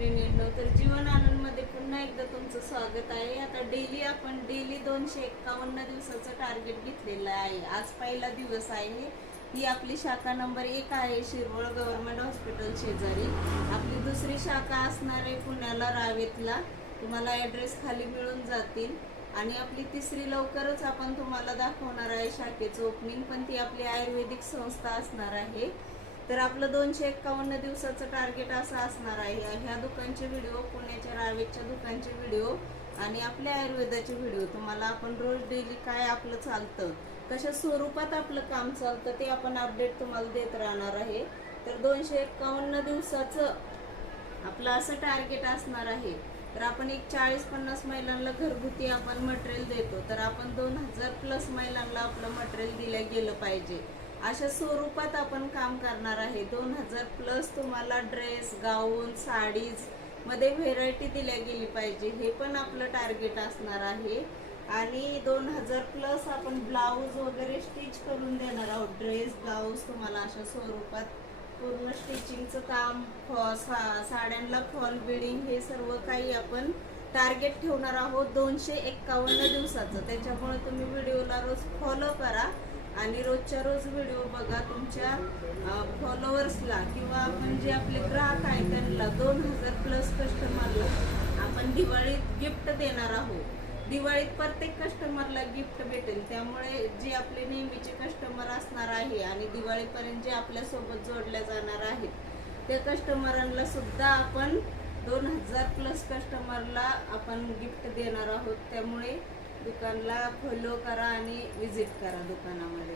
मैत्रिणींनो, तर जीवन आनंदमध्ये पुन्हा एकदा तुमचं स्वागत आहे। आता आपण डेली 251 दिवसाचं टार्गेट घेतलेलं आहे। आज पहिला दिवस आहे। ही आपली शाखा नंबर 1 आहे शिरवळ गव्हर्नमेंट हॉस्पिटल शेजारी। आपली दुसरी शाखा असणार आहे पुण्याला रावेतला, तुम्हाला ॲड्रेस खाली मिळून जातील। आणि आपली तिसरी लवकरच आपण तुम्हाला दाखवणार आहे शाखेचं ओपनिंग, पण ती आपली आयुर्वेदिक संस्था असणार आहे। तर आपलं 251 दिवसाचं टार्गेट असं असणार आहे। ह्या दुकानचे व्हिडिओ, पुण्याच्या रावेतच्या दुकानचे व्हिडिओ आणि आपल्या आयुर्वेदाचे व्हिडिओ तुम्हाला आपण रोज डेली काय आपलं चालतं, कशा स्वरूपात आपलं काम चालतं ते आपण अपडेट तुम्हाला देत राहणार आहे। तर 251 दिवसाचं आपलं असं टार्गेट असणार आहे। तर आपण एक 40-50 महिलांना घरगुती आपण मटेरियल देतो, तर आपण 2000+ महिलांना आपलं मटेरियल दिलं गेलं पाहिजे अशा स्वरूपात आपण काम करणार आहे। 2000+ तुम्हाला ड्रेस, गाऊन, साडीज मध्ये व्हेरायटी दिल्या गेली पाहिजे, हे पण आपलं टार्गेट असणार आहे। आणि 2000+ आपण ब्लाऊज वगैरे स्टिच करून देणार आहोत। ड्रेस, ब्लाऊज तुम्हाला अशा स्वरूपात पूर्ण स्टिचिंगचं काम, साड्यांना फॉल बिडिंग, हे सर्व काही आपण टार्गेट ठेवणार आहोत 251 दिवसाचं। त्याच्यामुळे तुम्ही व्हिडिओला रोज फॉलो करा आणि रोजच्या रोज व्हिडिओ बघा। तुमच्या फॉलोअर्सला किंवा आपण जे आपले ग्राहक आहेत त्यांना 2000+ कस्टमरला आपण दिवाळीत गिफ्ट देणार आहोत। दिवाळीत प्रत्येक कस्टमरला गिफ्ट भेटेल, त्यामुळे जे आपले नेहमीचे कस्टमर असणार आहे आणि दिवाळीपर्यंत जे आपल्यासोबत जोडल्या जाणार आहेत त्या कस्टमरांना सुद्धा आपण 2000+ कस्टमरला आपण गिफ्ट देणार आहोत। त्यामुळे दुकानला फॉलो करा आणि विजिट करा दुकानामध्ये।